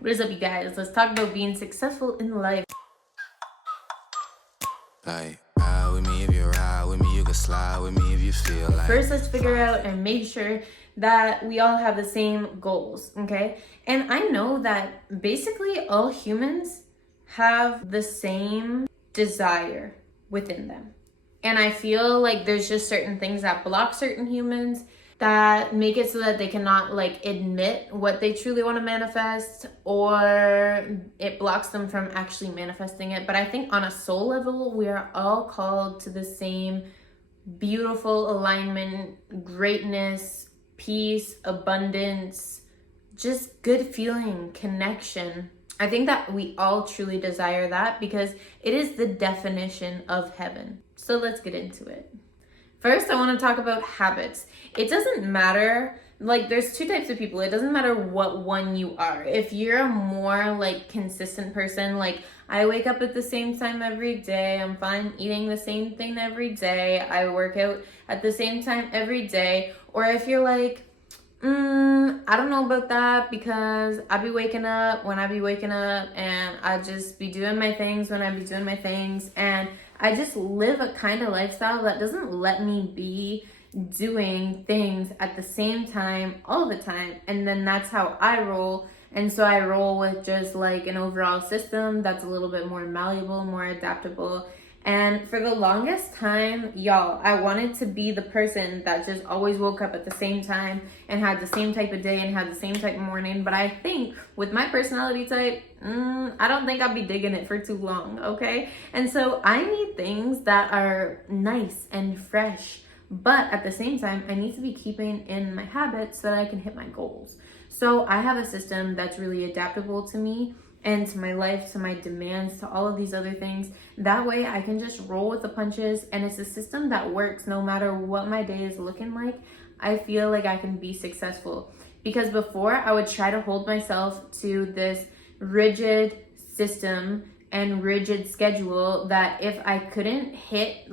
What is up, you guys? Let's talk about being successful in life. Like, ride with me if you ride with me, you can slide with me if you feel like. First, let's figure out and make sure that we all have the same goals, okay? And I know that basically all humans have the same desire within them. And I feel like there's just certain things that block certain humans that make it so that they cannot admit what they truly want to manifest, or it blocks them from actually manifesting it. But I think on a soul level, we are all called to the same beautiful alignment, greatness, peace, abundance, just good feeling, connection. I think that we all truly desire that because it is the definition of heaven. So let's get into it. First, I want to talk about habits. It doesn't matter, there's two types of people. It doesn't matter what one you are. If you're a more consistent person, I wake up at the same time every day, I'm fine eating the same thing every day, I work out at the same time every day, or if you're I don't know about that because I be waking up when I be waking up, and I just be doing my things when I be doing my things, and I just live a kind of lifestyle that doesn't let me be doing things at the same time all the time. And then that's how I roll. And so I roll with just an overall system that's a little bit more malleable, more adaptable. And for the longest time, y'all, I wanted to be the person that just always woke up at the same time and had the same type of day and had the same type of morning. But I think with my personality type, I don't think I'll be digging it for too long, okay? And so I need things that are nice and fresh. But at the same time, I need to be keeping in my habits so that I can hit my goals. So I have a system that's really adaptable to me and to my life, to my demands, to all of these other things. That way I can just roll with the punches, and it's a system that works no matter what my day is looking like. I feel like I can be successful, because before I would try to hold myself to this rigid system and rigid schedule that if I couldn't hit,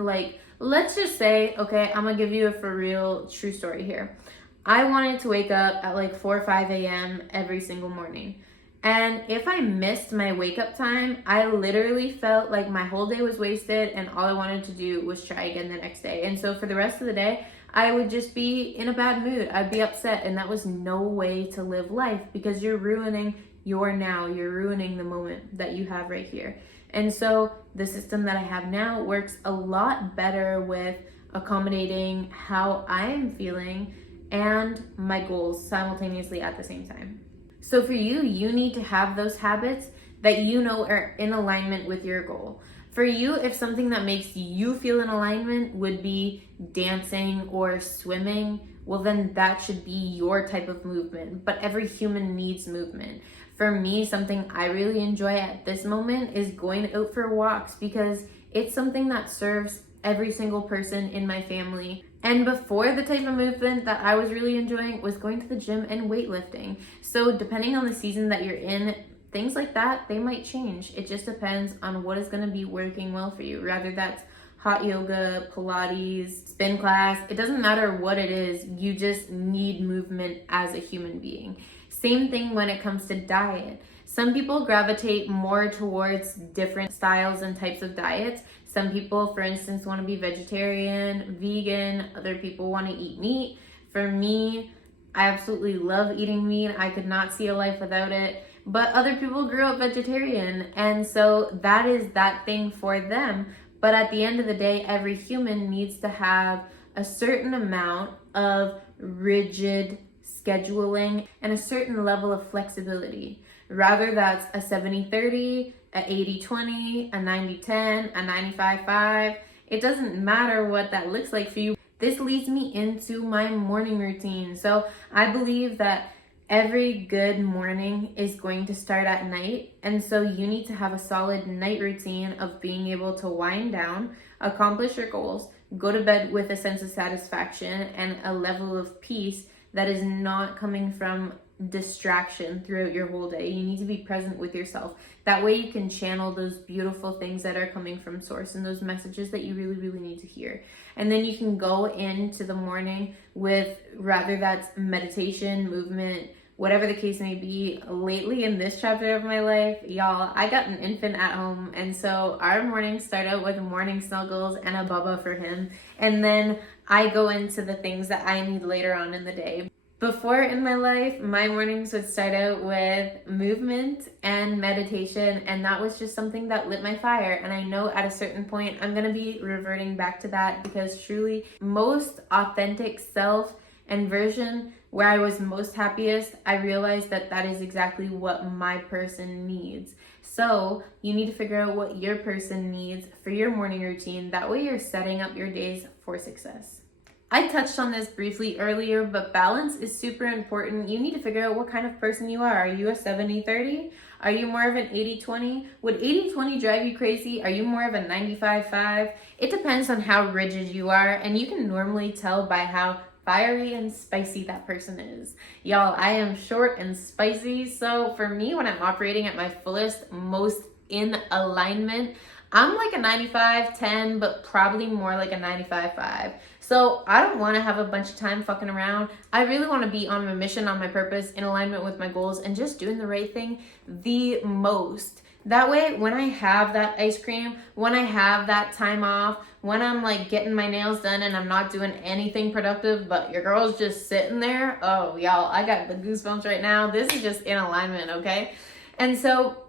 let's just say, okay, I'm gonna give you a for real true story here. I wanted to wake up at 4 or 5 a.m. every single morning. And if I missed my wake up time, I literally felt like my whole day was wasted and all I wanted to do was try again the next day. And so for the rest of the day, I would just be in a bad mood. I'd be upset, and that was no way to live life, because you're ruining your now. You're ruining the moment that you have right here. And so the system that I have now works a lot better with accommodating how I am feeling and my goals simultaneously at the same time. So for you, you need to have those habits that you know are in alignment with your goal. For you, if something that makes you feel in alignment would be dancing or swimming, well then that should be your type of movement. But every human needs movement. For me, something I really enjoy at this moment is going out for walks, because it's something that serves every single person in my family. And before, the type of movement that I was really enjoying was going to the gym and weightlifting. So depending on the season that you're in, things like that, they might change. It just depends on what is going to be working well for you. Rather that's hot yoga, Pilates, spin class, it doesn't matter what it is, you just need movement as a human being. Same thing when it comes to diet. Some people gravitate more towards different styles and types of diets. Some people, for instance, want to be vegetarian, vegan. Other people want to eat meat. For me, I absolutely love eating meat. I could not see a life without it. But other people grew up vegetarian, and so that is that thing for them. But at the end of the day, every human needs to have a certain amount of rigid scheduling and a certain level of flexibility. Rather that's a 70-30, a 80-20, a 90-10, a 95-5. It doesn't matter what that looks like for you. This leads me into my morning routine. So I believe that every good morning is going to start at night. And so you need to have a solid night routine of being able to wind down, accomplish your goals, go to bed with a sense of satisfaction and a level of peace that is not coming from distraction throughout your whole day. You need to be present with yourself. That way you can channel those beautiful things that are coming from source and those messages that you really, really need to hear. And then you can go into the morning with, rather that's meditation, movement, whatever the case may be. Lately in this chapter of my life, y'all, I got an infant at home, and so our mornings start out with morning snuggles and a bubba for him, and then I go into the things that I need later on in the day. Before in my life, my mornings would start out with movement and meditation, and that was just something that lit my fire. And I know at a certain point, I'm gonna be reverting back to that, because truly, most authentic self and version where I was most happiest, I realized that that is exactly what my person needs. So you need to figure out what your person needs for your morning routine. That way you're setting up your days for success. I touched on this briefly earlier, but balance is super important. You need to figure out what kind of person you are. Are you a 70-30? Are you more of an 80-20? Would 80-20 drive you crazy? Are you more of a 95-5? It depends on how rigid you are, and you can normally tell by how fiery and spicy that person is. Y'all, I am short and spicy, so for me, when I'm operating at my fullest, most in alignment, I'm like a 95-10, but probably more like a 95-5. So I don't want to have a bunch of time fucking around. I really want to be on my mission, on my purpose, in alignment with my goals, and just doing the right thing the most. That way, when I have that ice cream, when I have that time off, when I'm like getting my nails done and I'm not doing anything productive, but your girl's just sitting there, oh, y'all, I got the goosebumps right now. This is just in alignment, okay? And so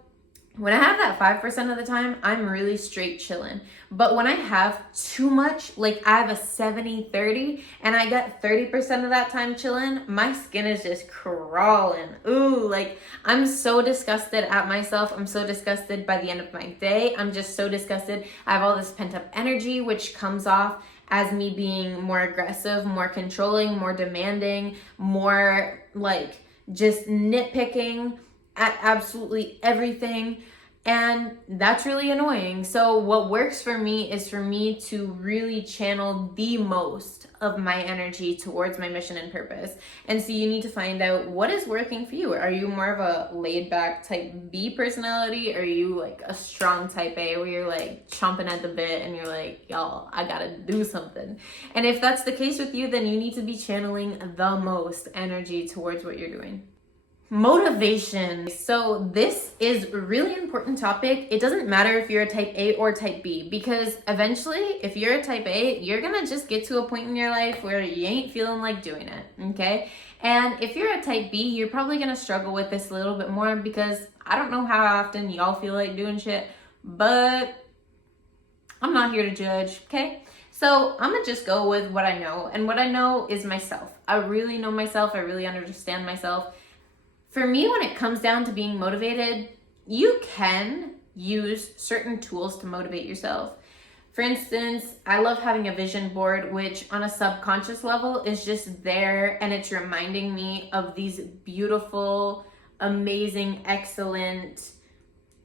when I have that 5% of the time, I'm really straight chilling. But when I have too much, like I have a 70-30 and I got 30% of that time chilling, my skin is just crawling. Ooh, like I'm so disgusted at myself. I'm so disgusted by the end of my day. I'm just so disgusted. I have all this pent up energy, which comes off as me being more aggressive, more controlling, more demanding, more like just nitpicking at absolutely everything, and that's really annoying. So what works for me is for me to really channel the most of my energy towards my mission and purpose. And so you need to find out what is working for you. Are you more of a laid back type B personality? Or are you like a strong type A where you're like chomping at the bit and you're like, y'all, I gotta do something? And if that's the case with you, then you need to be channeling the most energy towards what you're doing. Motivation. So this is a really important topic. It doesn't matter if you're a type A or type B, because eventually if you're a type A, you're gonna just get to a point in your life where you ain't feeling like doing it, okay? And if you're a type B, you're probably gonna struggle with this a little bit more, because I don't know how often y'all feel like doing shit, but I'm not here to judge, okay? So I'm gonna just go with what I know, and what I know is myself. I really know myself. I really understand myself. For me, when it comes down to being motivated, you can use certain tools to motivate yourself. For instance, I love having a vision board, which on a subconscious level is just there, and it's reminding me of these beautiful, amazing, excellent,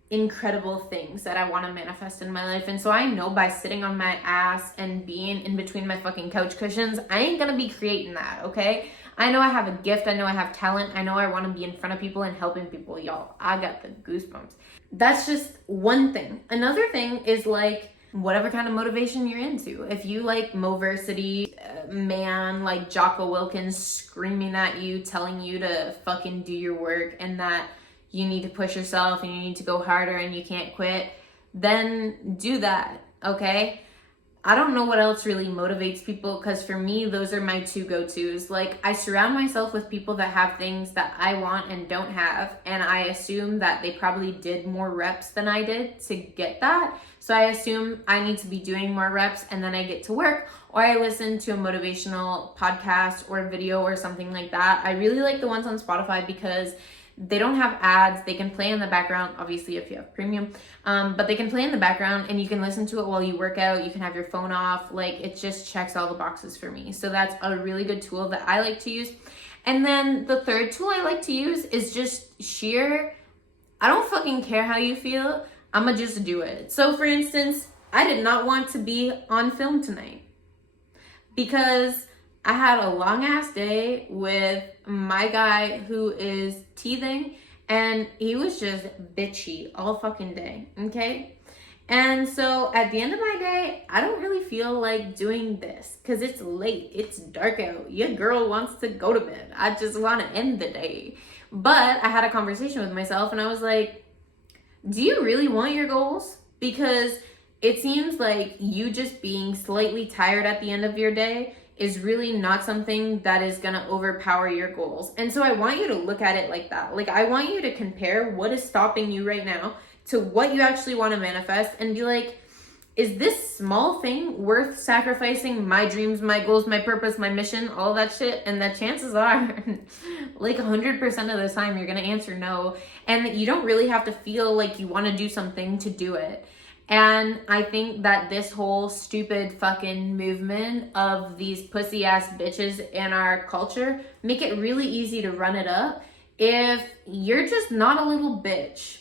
incredible things that I want to manifest in my life. And so I know by sitting on my ass and being in between my fucking couch cushions, I ain't gonna be creating that, okay? I know I have a gift. I know I have talent. I know I want to be in front of people and helping people. Y'all, I got the goosebumps. That's just one thing. Another thing is like whatever kind of motivation you're into. If you like Moversity, man, like Jocko Wilkins screaming at you, telling you to fucking do your work and that you need to push yourself and you need to go harder and you can't quit, then do that, okay? I don't know what else really motivates people, because for me, those are my two go-tos. Like, I surround myself with people that have things that I want and don't have, and I assume that they probably did more reps than I did to get that. So I assume I need to be doing more reps, and then I get to work, or I listen to a motivational podcast or video or something like that. I really like the ones on Spotify because they don't have ads. They can play in the background, obviously if you have premium, but they can play in the background and you can listen to it while you work out. You can have your phone off. Like, it just checks all the boxes for me. So that's a really good tool that I like to use. And then the third tool I like to use is just sheer, I don't fucking care how you feel, I'ma just do it. So for instance, I did not want to be on film tonight because I had a long ass day with my guy who is teething, and he was just bitchy all fucking day, okay? And so at the end of my day, I don't really feel like doing this because it's late, it's dark out. Your girl wants to go to bed. I just want to end the day. But I had a conversation with myself and I was like, do you really want your goals? Because it seems like you just being slightly tired at the end of your day is really not something that is going to overpower your goals. And so I want you to look at it like that. Like, I want you to compare what is stopping you right now to what you actually want to manifest and be like, is this small thing worth sacrificing my dreams, my goals, my purpose, my mission, all that shit? And the chances are, like 100% of the time, you're going to answer no. And you don't really have to feel like you want to do something to do it. And I think that this whole stupid fucking movement of these pussy ass bitches in our culture make it really easy to run it up if you're just not a little bitch.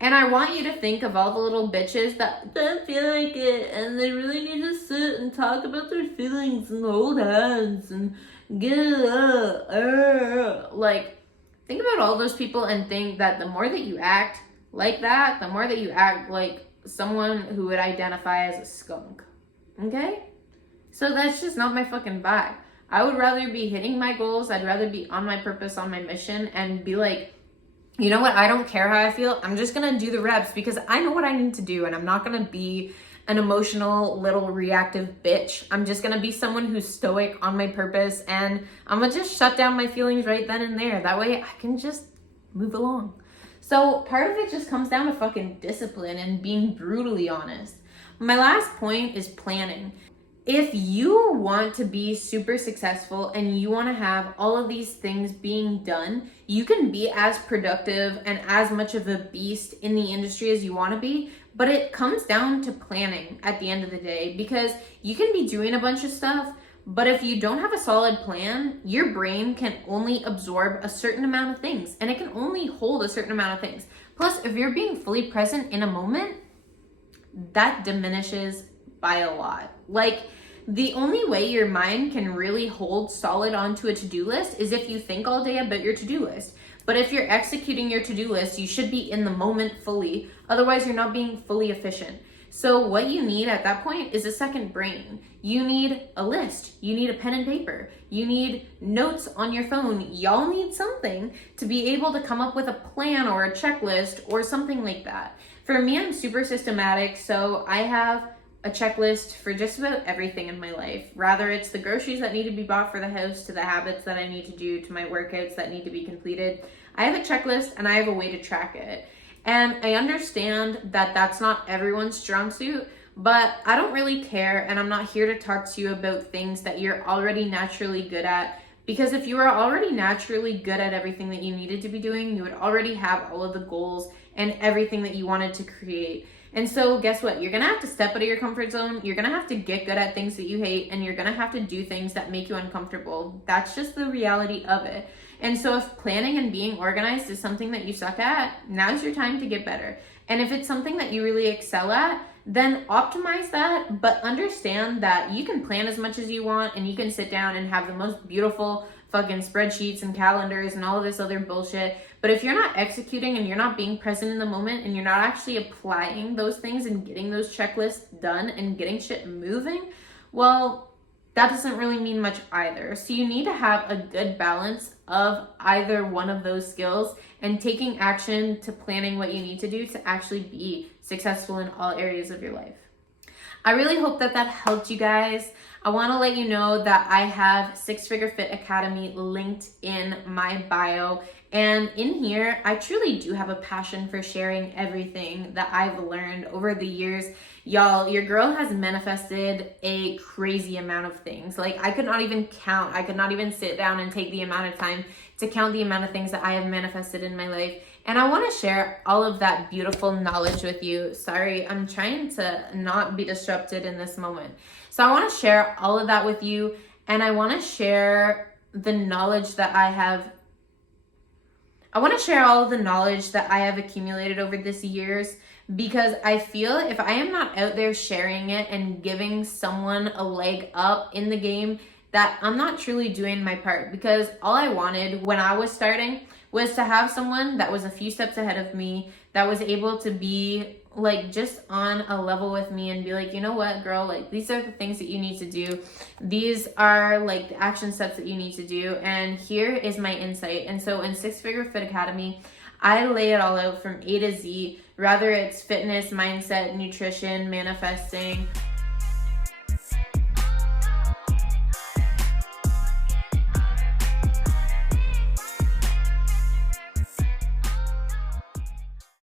And I want you to think of all the little bitches that don't feel like it and they really need to sit and talk about their feelings and hold hands and get up. Like, think about all those people and think that the more that you act like that, the more that you act like someone who would identify as a skunk. Okay? So that's just not my fucking vibe. I would rather be hitting my goals. I'd rather be on my purpose, on my mission, and be like, you know what? I don't care how I feel. I'm just going to do the reps because I know what I need to do and I'm not going to be an emotional little reactive bitch. I'm just going to be someone who's stoic on my purpose and I'm going to just shut down my feelings right then and there. That way I can just move along. So part of it just comes down to fucking discipline and being brutally honest. My last point is planning. If you want to be super successful and you want to have all of these things being done, you can be as productive and as much of a beast in the industry as you want to be, but it comes down to planning at the end of the day because you can be doing a bunch of stuff, but if you don't have a solid plan, your brain can only absorb a certain amount of things and it can only hold a certain amount of things. Plus, if you're being fully present in a moment, that diminishes by a lot. Like, the only way your mind can really hold solid onto a to-do list is if you think all day about your to-do list. But if you're executing your to-do list, you should be in the moment fully. Otherwise, you're not being fully efficient. So what you need at that point is a second brain. You need a list. You need a pen and paper. You need notes on your phone. Y'all need something to be able to come up with a plan or a checklist or something like that. For me, I'm super systematic, so I have a checklist for just about everything in my life. Rather it's the groceries that need to be bought for the house, to the habits that I need to do, to my workouts that need to be completed. I have a checklist and I have a way to track it. And I understand that that's not everyone's strong suit, but I don't really care and I'm not here to talk to you about things that you're already naturally good at. Because if you were already naturally good at everything that you needed to be doing, you would already have all of the goals and everything that you wanted to create. And so guess what? You're going to have to step out of your comfort zone. You're going to have to get good at things that you hate, and you're going to have to do things that make you uncomfortable. That's just the reality of it. And so if planning and being organized is something that you suck at, now's your time to get better. And if it's something that you really excel at, then optimize that, but understand that you can plan as much as you want and you can sit down and have the most beautiful fucking spreadsheets and calendars and all of this other bullshit. But if you're not executing and you're not being present in the moment and you're not actually applying those things and getting those checklists done and getting shit moving, well, that doesn't really mean much either. So you need to have a good balance of either one of those skills and taking action to planning what you need to do to actually be successful in all areas of your life. I really hope that helped you guys. I want to let you know that I have Six Figure Fit Academy linked in my bio. And in here, I truly do have a passion for sharing everything that I've learned over the years. Y'all, your girl has manifested a crazy amount of things. Like, I could not even count. I could not even sit down and take the amount of time to count the amount of things that I have manifested in my life. And I want to share all of that beautiful knowledge with you. Sorry, I'm trying to not be disrupted in this moment. So I want to share all of that with you. And I want to share the knowledge that I have all of the knowledge that I have accumulated over these years, because I feel if I am not out there sharing it and giving someone a leg up in the game, that I'm not truly doing my part. Because all I wanted when I was starting was to have someone that was a few steps ahead of me, that was able to be like just on a level with me and be like, you know what, girl, like these are the things that you need to do. These are like the action steps that you need to do. And here is my insight. And so in Six Figure Fit Academy, I lay it all out from A to Z, whether it's fitness, mindset, nutrition, manifesting,